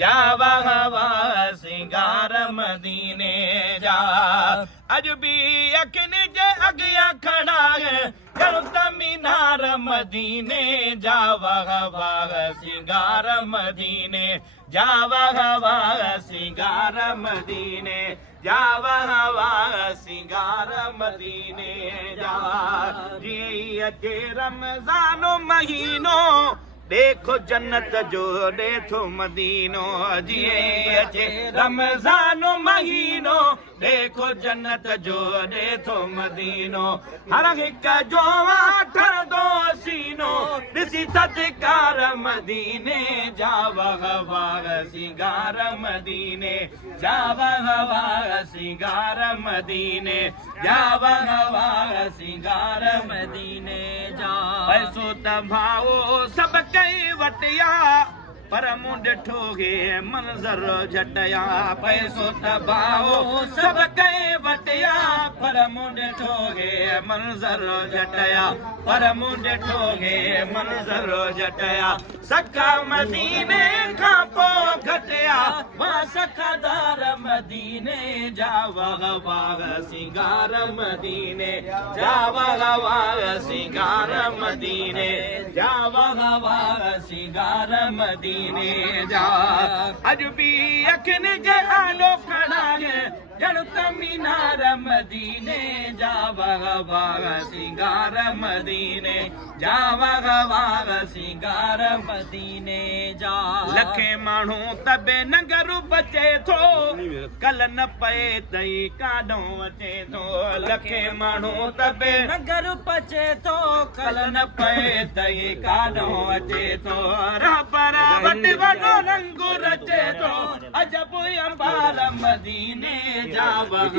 जावा हवा सिंगार मदीने जा। अज भी अखिन जे अगिया खड़ा है ॼणु मीनार मदीने जावा हवा सिंगार मदीने जावा हवा सिंगार मदीने जावा हवा सिंगार मदीने जा। जी अचे रमज़ानो महीनो देखो जन्नत जो ॾेथो मदीनो। जीअं अचे रमज़ानो महीनो देखो जन्नत जो ॾेथो मदीनो। हर हिक जो ठरंदो सीनो ॾिसी थधिकार मदीने जा। वग़ सिंगार मदीने जा वग़ सिंगार मदीने जा वग़ सिंगार मदीने जा। पैसो त भाओ सभु कई वटिया पर मूं ॾिठो गे मंज़र झटिया। पैसो त भाओ सभु कई वटिया पर मूं ॾिठो गे मंज़र झटिया पर मूं ॾिठो गे मंज़र झटिया। सखा मदीने खां पोइ घटिया मां सखादार मदीने जा। वग़ सिंगार मदीने जा वग़ सिंगार मदीने जा वग़ सिंगार मदीने जा। अज भी अखिन जे आलो खड़ा है ॼणु मीनार मदीने जा। वग़ सिंगार मदीने जा वग़ सिंगार मदीने जा। लखे माण्हू तबे नंगरू बचे थो कल न पए तई काॾों अचे थो। लखे माण्हू तबे नंगरू बचे थो कल न पए तई काॾों अचे थो। पर वटि वॾो रंग रचे थो अजब अंबार मदीने जा। वग़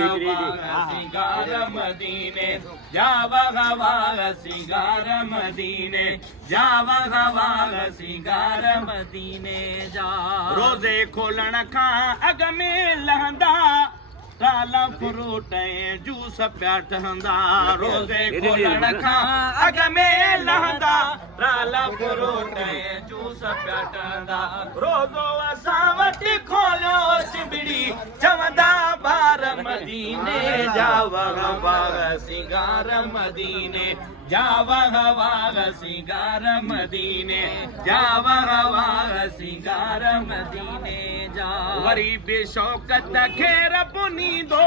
सिंगार मदीने जा वग़ सिंगार मदीने जा वग़ सिंगार मदीने जा। रोज़े खोलण खां अॻ में लहंदा काला फ्रूट ऐं जूस पिया ठहंदा। रोज़े खोलण खां अॻ में लहंदा काला फ्रूट ऐं जूस पिया ठहंदा। रोज़ो असां वटि खोलियो चिबिड़ी चवंदा ॿार मदीने जा। वग़ सिंगार मदीने जा वग़ सिंगार मदीने जा वग़ सिंगार मदीने जा। वरी बि शौक़त खे रब नींदो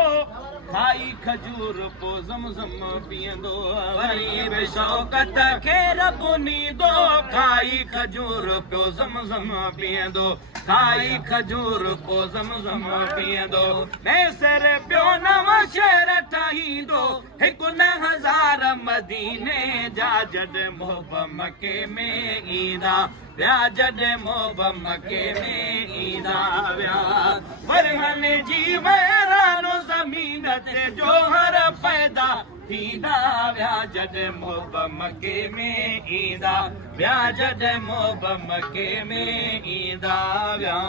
खाई खजूर पो ज़मज़म पीअंदो। वरी बि शौक़त खे रब नींदो खाई खजूर पियो ज़मज़म पीअंदो खाई खजूर पो ज़मज़म पीअंदो। मैसर पियो नव शहर ठाहींदो हिकु न हज़ार मदीने जा। जॾहिं मोहब मके में ईंदा विया जॾहिं मोहब मके में ईंदा विया। वरहन जी वैरानो ज़मीन ते जोहर पैदा थींदा विया जॾहिं मोहब मके में ईंदा विया जॾहिं मोहब मके में ईंदा विया।